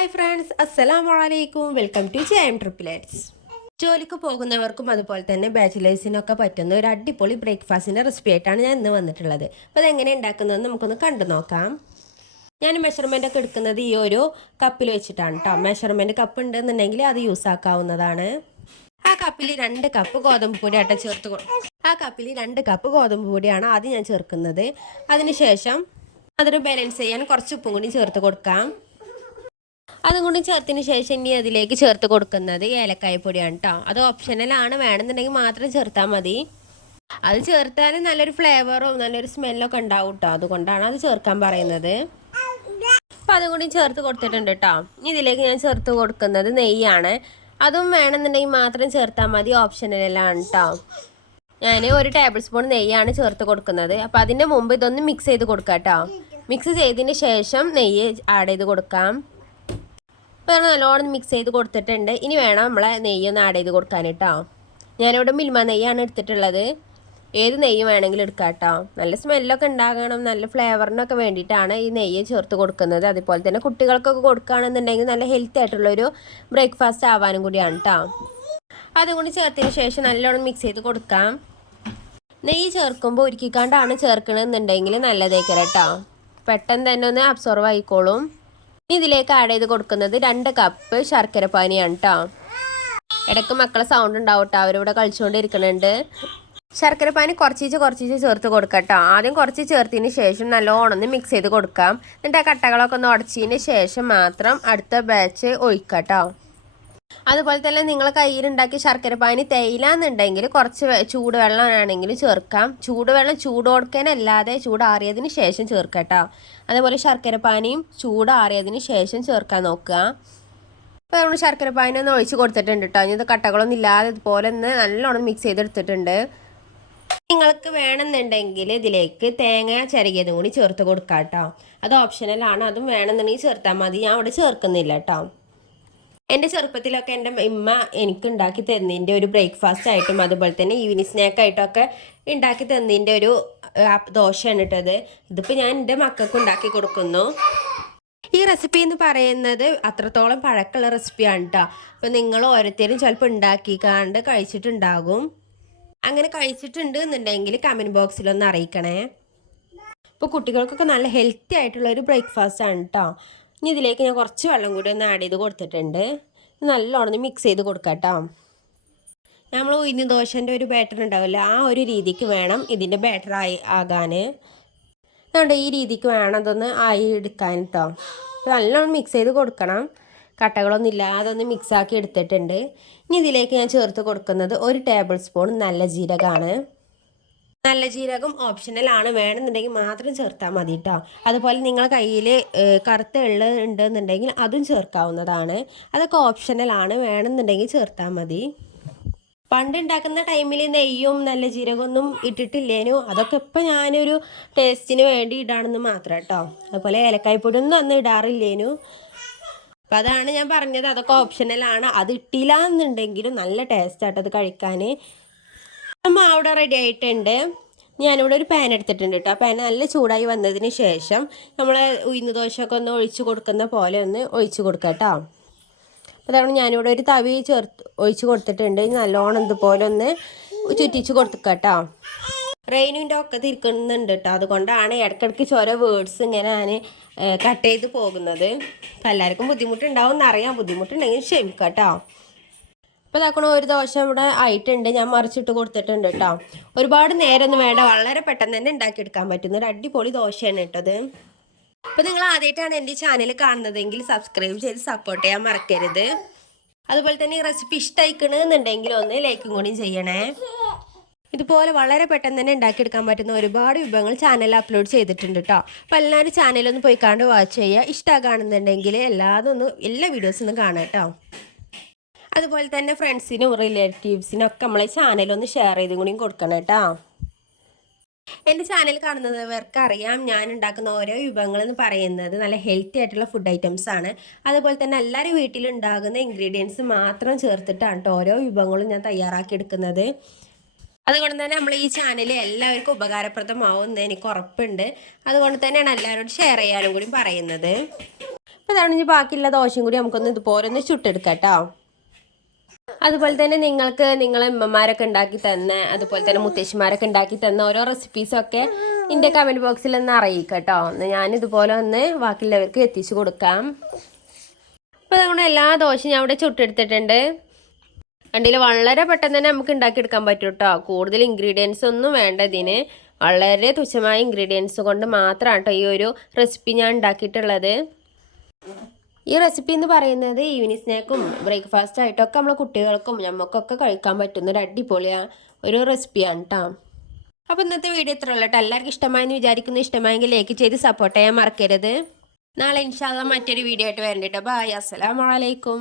Hi friends, അസ്സലാമു അലൈക്കും. Welcome to JM triplets. ജോലിക്ക് പോകുന്നവർക്കും അതുപോലെ തന്നെ ബാച്ചിലേഴ്സിനൊക്കെ പറ്റുന്ന ഒരു അടിപൊളി ബ്രേക്ക്ഫാസ്റ്റിൻ്റെ റെസിപ്പി ആയിട്ടാണ് ഞാൻ ഇന്ന് വന്നിട്ടുള്ളത്. അപ്പോൾ അതെങ്ങനെ ഉണ്ടാക്കുന്നതെന്ന് നമുക്കൊന്ന് കണ്ടു നോക്കാം. ഞാൻ മെഷർമെൻ്റ് ഒക്കെ എടുക്കുന്നത് ഈ ഒരു കപ്പിൽ വെച്ചിട്ടാണ് കേട്ടോ. മെഷർമെൻറ്റ് കപ്പ് ഉണ്ടെന്നുണ്ടെങ്കിൽ അത് യൂസ് ആക്കാവുന്നതാണ്. ആ കപ്പിൽ 2 കപ്പ് ഗോതമ്പ് പൊടിയാട്ട കപ്പിൽ 2 കപ്പ് ഗോതമ്പ് പൊടിയാണ് ആദ്യം ഞാൻ ചേർക്കുന്നത്. അതിനുശേഷം അതൊരു ബാലൻസ് ചെയ്യാൻ കുറച്ച് ഉപ്പും കൂടി ചേർത്ത് കൊടുക്കാം. അതും കൂടി ചേർത്തതിന് ശേഷം ഇനി അതിലേക്ക് ചേർത്ത് കൊടുക്കുന്നത് ഏലക്കായ പൊടിയാണ് കേട്ടോ. അത് ഓപ്ഷണലാണ്, വേണമെന്നുണ്ടെങ്കിൽ മാത്രം ചേർത്താൽ മതി. അത് ചേർത്താൽ നല്ലൊരു ഫ്ലേവറും നല്ലൊരു സ്മെല്ലൊക്കെ ഉണ്ടാവും കേട്ടോ. അതുകൊണ്ടാണ് അത് ചേർക്കാൻ പറയുന്നത്. അപ്പോൾ അതും കൂടി ചേർത്ത് കൊടുത്തിട്ടുണ്ട് കേട്ടോ. ഇതിലേക്ക് ഞാൻ ചേർത്ത് കൊടുക്കുന്നത് നെയ്യാണ്. അതും വേണമെന്നുണ്ടെങ്കിൽ മാത്രം ചേർത്താൽ മതി, ഓപ്ഷണലാണ് കേട്ടോ. ഞാൻ 1 ടേബിൾ സ്പൂൺ നെയ്യാണ് ചേർത്ത് കൊടുക്കുന്നത്. അപ്പോൾ അതിൻ്റെ മുമ്പ് ഇതൊന്ന് മിക്സ് ചെയ്ത് കൊടുക്കാം കേട്ടോ. മിക്സ് ചെയ്തതിന് ശേഷം നെയ്യ് ആഡ് ചെയ്ത് കൊടുക്കാം. അപ്പോൾ നല്ലോണം മിക്സ് ചെയ്ത് കൊടുത്തിട്ടുണ്ട്. ഇനി വേണം നമ്മളെ നെയ്യൊന്ന് ആഡ് ചെയ്ത് കൊടുക്കാൻ കേട്ടോ. ഞാനിവിടെ മിൽമ നെയ്യാണ് എടുത്തിട്ടുള്ളത്. ഏത് നെയ്യ് വേണമെങ്കിലും എടുക്കാം കേട്ടോ. നല്ല സ്മെല്ലൊക്കെ ഉണ്ടാകണം, നല്ല ഫ്ലേവറിനൊക്കെ വേണ്ടിയിട്ടാണ് ഈ നെയ്യ് ചേർത്ത് കൊടുക്കുന്നത്. അതുപോലെ തന്നെ കുട്ടികൾക്കൊക്കെ കൊടുക്കുകയാണെന്നുണ്ടെങ്കിൽ നല്ല ഹെൽത്തി ആയിട്ടുള്ളൊരു ബ്രേക്ക്ഫാസ്റ്റ് ആവാനും കൂടിയാണ് കേട്ടോ. അതും കൂടി ചേർത്തതിന് ശേഷം നല്ലോണം മിക്സ് ചെയ്ത് കൊടുക്കാം. നെയ്യ് ചേർക്കുമ്പോൾ ഒരുക്കിക്കാണ്ടാണ് ചേർക്കണമെന്നുണ്ടെങ്കിൽ നല്ലതേക്കര കേട്ടോ. പെട്ടെന്ന് തന്നെ ഒന്ന് അബ്സോർവ് ആയിക്കോളും. ഇതിലേക്ക് ആഡ് ചെയ്ത് കൊടുക്കുന്നത് 2 കപ്പ് ശർക്കര പാനിയാണ് കേട്ടോ. ഇടയ്ക്ക് മക്കളെ സൗണ്ട് ഉണ്ടാവും കേട്ടോ, അവരിവിടെ കളിച്ചുകൊണ്ടിരിക്കുന്നുണ്ട്. ശർക്കര പാനി കുറച്ച് ചേർത്ത് കൊടുക്കാം കേട്ടോ. ആദ്യം കുറച്ച് ചേർത്തതിന് ശേഷം നല്ലോണം ഒന്ന് മിക്സ് ചെയ്ത് കൊടുക്കാം. എന്നിട്ട് ആ കട്ടകളൊക്കെ ഒന്ന് ഉടച്ചതിന് ശേഷം മാത്രം അടുത്ത ബാച്ച് ഒഴിക്കാം കേട്ടോ. അതുപോലെ തന്നെ നിങ്ങൾ കയ്യിലുണ്ടാക്കി ശർക്കര പാനി തേയിലാന്നുണ്ടെങ്കിൽ കുറച്ച് ചൂടുവെള്ളമാണെങ്കിലും ചേർക്കാം. ചൂടുവെള്ളം ചൂടോടുക്കാനല്ലാതെ ചൂടാറിയതിന് ശേഷം ചേർക്കാം കേട്ടോ. അതേപോലെ ശർക്കര പാനിയും ചൂടാറിയതിന് ശേഷം ചേർക്കാൻ നോക്കുക. അപ്പോൾ നമ്മൾ ശർക്കര പാനി ഒന്ന് ഒഴിച്ച് കൊടുത്തിട്ടുണ്ട് കേട്ടോ. ഇനി ഇത് കട്ടകളൊന്നും ഇല്ലാതെ ഇതുപോലെ ഒന്ന് നല്ലോണം മിക്സ് ചെയ്തെടുത്തിട്ടുണ്ട്. നിങ്ങൾക്ക് വേണമെന്നുണ്ടെങ്കിൽ ഇതിലേക്ക് തേങ്ങ ചിരകിയതും കൂടി ചേർത്ത് കൊടുക്കാം കേട്ടോ. അത് ഓപ്ഷണലാണ്, അതും വേണമെന്നുണ്ടെങ്കിൽ ചേർത്താൽ മതി. ഞാൻ അവിടെ ചേർക്കുന്നില്ല കേട്ടോ. എൻ്റെ ചെറുപ്പത്തിലൊക്കെ എൻ്റെ ഉമ്മ എനിക്ക് ഉണ്ടാക്കി തന്നതിൻ്റെ ഒരു ബ്രേക്ക്ഫാസ്റ്റ് ആയിട്ടും അതുപോലെ തന്നെ ഈവനിങ് സ്നാക്കായിട്ടൊക്കെ ഉണ്ടാക്കി തന്നതിൻ്റെ ഒരു ദോശയാണ് ഇട്ടത്. ഇതിപ്പോൾ ഞാൻ എൻ്റെ മക്കൾക്ക് ഉണ്ടാക്കി കൊടുക്കുന്നു. ഈ റെസിപ്പി എന്ന് പറയുന്നത് അത്രത്തോളം പഴക്കമുള്ള റെസിപ്പിയാണ് കേട്ടോ. അപ്പോൾ നിങ്ങൾ ഓരോരുത്തരും ചിലപ്പോൾ ഉണ്ടാക്കിക്കാണ്ട് കഴിച്ചിട്ടുണ്ടാകും. അങ്ങനെ കഴിച്ചിട്ടുണ്ട് എന്നുണ്ടെങ്കിൽ കമൻറ്റ് ബോക്സിലൊന്ന് അറിയിക്കണേ. ഇപ്പോൾ കുട്ടികൾക്കൊക്കെ നല്ല ഹെൽത്തി ആയിട്ടുള്ളൊരു ബ്രേക്ക്ഫാസ്റ്റ് ആണ് കേട്ടോ. ഇനി ഇതിലേക്ക് ഞാൻ കുറച്ച് വെള്ളം കൂടി ഒന്ന് ആഡ് ചെയ്ത് കൊടുത്തിട്ടുണ്ട്. നല്ലോണം മിക്സ് ചെയ്ത് കൊടുക്കാം കേട്ടോ. നമ്മൾ ഉഴുന്ന് ദോശൻ്റെ ഒരു ബാറ്റർ ഉണ്ടാവില്ല, ആ ഒരു രീതിക്ക് വേണം ഇതിൻ്റെ ബാറ്റർ ആകാൻ. അതുകൊണ്ട് ഈ രീതിക്ക് വേണം അതൊന്ന് ആയി എടുക്കാൻ കേട്ടോ. നല്ലോണം മിക്സ് ചെയ്ത് കൊടുക്കണം. കട്ടകളൊന്നും ഇല്ലാതെ ഒന്ന് മിക്സാക്കി എടുത്തിട്ടുണ്ട്. ഇനി ഇതിലേക്ക് ഞാൻ ചേർത്ത് കൊടുക്കുന്നത് 1 ടേബിൾ സ്പൂൺ നല്ല ജീരകമാണ്. നല്ല ജീരകം ഓപ്ഷണലാണ്, വേണമെന്നുണ്ടെങ്കിൽ മാത്രം ചേർത്താൽ മതി കേട്ടോ. അതുപോലെ നിങ്ങളുടെ കയ്യിൽ കറുത്ത എള്ള് ഉണ്ടെന്നുണ്ടെങ്കിൽ അതും ചേർക്കാവുന്നതാണ്. അതൊക്കെ ഓപ്ഷണലാണ്, വേണമെന്നുണ്ടെങ്കിൽ ചേർത്താൽ മതി. പണ്ട് ഉണ്ടാക്കുന്ന ടൈമിൽ നെയ്യും നല്ല ജീരകമൊന്നും ഇട്ടിട്ടില്ലേനു. അതൊക്കെ ഇപ്പം ഞാനൊരു ടേസ്റ്റിന് വേണ്ടി ഇടാണെന്ന് മാത്രം കേട്ടോ. അതുപോലെ ഏലക്കായ്പ്പൊടിയൊന്നും അന്ന് ഇടാറില്ലേനു. അപ്പം അതാണ് ഞാൻ പറഞ്ഞത്, അതൊക്കെ ഓപ്ഷണലാണ്. അത് ഇട്ടില്ല എന്നുണ്ടെങ്കിലും നല്ല ടേസ്റ്റായിട്ട് അത് കഴിക്കാൻ. അവിടെ റെഡി ആയിട്ടുണ്ട്. ഞാനിവിടെ ഒരു പാൻ എടുത്തിട്ടുണ്ട് കേട്ടോ. പാൻ നല്ല ചൂടായി വന്നതിന് ശേഷം നമ്മൾ ഉഴുന്ന് ദോശയൊക്കെ ഒന്ന് ഒഴിച്ച് കൊടുക്കുന്ന പോലെ ഒന്ന് ഒഴിച്ച് കൊടുക്കാം കേട്ടോ. അതാണ് ഞാനിവിടെ ഒരു തവി ഒഴിച്ച് കൊടുത്തിട്ടുണ്ട്. നല്ലോണം ഇതുപോലെ ഒന്ന് ചുറ്റിച്ച് കൊടുക്കുക കേട്ടോ. റെയിനിൻ്റെ ഒക്കെ തിരിക്കുന്നുണ്ട് കേട്ടോ. അതുകൊണ്ടാണ് ഇടയ്ക്കിടയ്ക്ക് ചോര വേർഡ്സ് ഇങ്ങനെ ഞാൻ കട്ട് ചെയ്ത് പോകുന്നത്. അപ്പോൾ എല്ലാവർക്കും ബുദ്ധിമുട്ടുണ്ടാവും എന്നറിയാം. ബുദ്ധിമുട്ടുണ്ടെങ്കിൽ ക്ഷമിക്കാം കേട്ടോ. അപ്പോൾ ഇതാക്കണ ഒരു ദോശ ഇവിടെ ആയിട്ടുണ്ട്. ഞാൻ മറിച്ചിട്ട് കൊടുത്തിട്ടുണ്ട് കേട്ടോ. ഒരുപാട് നേരമൊന്നും വേണ്ട, വളരെ പെട്ടെന്ന് തന്നെ ഉണ്ടാക്കിയെടുക്കാൻ പറ്റുന്ന ഒരു അടിപൊളി ദോശയാണ് കേട്ടത്. അപ്പോൾ നിങ്ങൾ ആദ്യമായിട്ടാണ് എൻ്റെ ചാനൽ കാണുന്നതെങ്കിൽ സബ്സ്ക്രൈബ് ചെയ്ത് സപ്പോർട്ട് ചെയ്യാൻ മറക്കരുത്. അതുപോലെ തന്നെ ഈ റെസിപ്പി ഇഷ്ടമായിക്കണമെന്നുണ്ടെങ്കിൽ ഒന്ന് ലൈക്കും കൂടി ചെയ്യണേ. ഇതുപോലെ വളരെ പെട്ടെന്ന് തന്നെ ഉണ്ടാക്കിയെടുക്കാൻ പറ്റുന്ന ഒരുപാട് വിഭവങ്ങൾ ചാനലിൽ അപ്ലോഡ് ചെയ്തിട്ടുണ്ട് കേട്ടോ. അപ്പോൾ എല്ലാവരും ചാനലൊന്ന് പോയിക്കാണ്ട് വാച്ച് ചെയ്യുക. ഇഷ്ടമാകുകയാണെന്നുണ്ടെങ്കിൽ എല്ലാ വീഡിയോസൊന്നും കാണാം കേട്ടോ. അതുപോലെ തന്നെ ഫ്രണ്ട്സിനും റിലേറ്റീവ്സിനും ഒക്കെ നമ്മളെ ചാനലൊന്ന് ഷെയർ ചെയ്തും കൂടി കൊടുക്കണം കേട്ടോ. എൻ്റെ ചാനൽ കാണുന്നവർക്ക് അറിയാം, ഞാൻ ഉണ്ടാക്കുന്ന ഓരോ വിഭവങ്ങളെന്ന് പറയുന്നത് നല്ല ഹെൽത്തി ആയിട്ടുള്ള ഫുഡ് ഐറ്റംസ് ആണ്. അതുപോലെ തന്നെ എല്ലാവരും വീട്ടിലുണ്ടാകുന്ന ഇൻഗ്രീഡിയൻസ് മാത്രം ചേർത്തിട്ടാണ് കേട്ടോ ഓരോ വിഭവങ്ങളും ഞാൻ തയ്യാറാക്കി എടുക്കുന്നത്. അതുകൊണ്ട് തന്നെ നമ്മൾ ഈ ചാനൽ എല്ലാവർക്കും ഉപകാരപ്രദമാവുമെന്ന് എനിക്ക് ഉറപ്പുണ്ട്. അതുകൊണ്ട് തന്നെയാണ് എല്ലാവരോടും ഷെയർ ചെയ്യാനും കൂടി പറയുന്നത്. അപ്പോൾ അതാണ് ഇനി ബാക്കിയുള്ള ദോശയും കൂടി നമുക്കൊന്ന് ഇതുപോലെ ഒന്ന് ചുട്ടെടുക്കാം കേട്ടോ. അതുപോലെ തന്നെ നിങ്ങൾക്ക് നിങ്ങളെ ഉമ്മമാരൊക്കെ ഉണ്ടാക്കി തന്ന, അതുപോലെ തന്നെ മുത്തശ്ശിമാരൊക്കെ ഉണ്ടാക്കി തന്ന ഓരോ റെസിപ്പീസൊക്കെ എൻ്റെ കമൻറ്റ് ബോക്സിൽ ഒന്ന് അറിയിക്കാം കേട്ടോ. ഞാനിതുപോലെ ഒന്ന് ബാക്കിയുള്ളവർക്ക് എത്തിച്ചു കൊടുക്കാം. അപ്പോൾ അതുകൊണ്ട് എല്ലാ ദോശയും ഞാൻ ഇവിടെ ചുട്ടെടുത്തിട്ടുണ്ട്. വണ്ടിയിൽ വളരെ പെട്ടെന്ന് തന്നെ നമുക്ക് ഉണ്ടാക്കിയെടുക്കാൻ പറ്റും കേട്ടോ. കൂടുതൽ ഇൻഗ്രീഡിയൻസ് ഒന്നും വേണ്ട ഇതിന്. വളരെ തുച്ഛമായ ഇൻഗ്രീഡിയൻസ് കൊണ്ട് മാത്രമാണ് കേട്ടോ ഈ ഒരു റെസിപ്പി ഞാൻ ഉണ്ടാക്കിയിട്ടുള്ളത്. ഈ റെസിപ്പി എന്ന് പറയുന്നത് ഈവനിങ് സ്നാക്കും ബ്രേക്ക്ഫാസ്റ്റ് ആയിട്ടൊക്കെ നമ്മളെ കുട്ടികൾക്കും നമുക്കൊക്കെ കഴിക്കാൻ പറ്റുന്ന ഒരു അടിപൊളിയാണ് ഒരു റെസിപ്പിയാണ് കേട്ടോ. അപ്പോൾ ഇന്നത്തെ വീഡിയോ ഇത്ര ഉള്ളൂ കേട്ടോ. എല്ലാവർക്കും ഇഷ്ടമായെന്ന് വിചാരിക്കുന്നു. ഇഷ്ടമായെങ്കിൽ ലൈക്ക് ചെയ്ത് സപ്പോർട്ട് ചെയ്യാൻ മറക്കരുത്. നാളെ ഇൻഷാ അല്ലാഹ് മറ്റൊരു വീഡിയോ ആയിട്ട് വരണ്ട കേട്ടോ. ബൈ, അസ്സലാമു അലൈക്കും.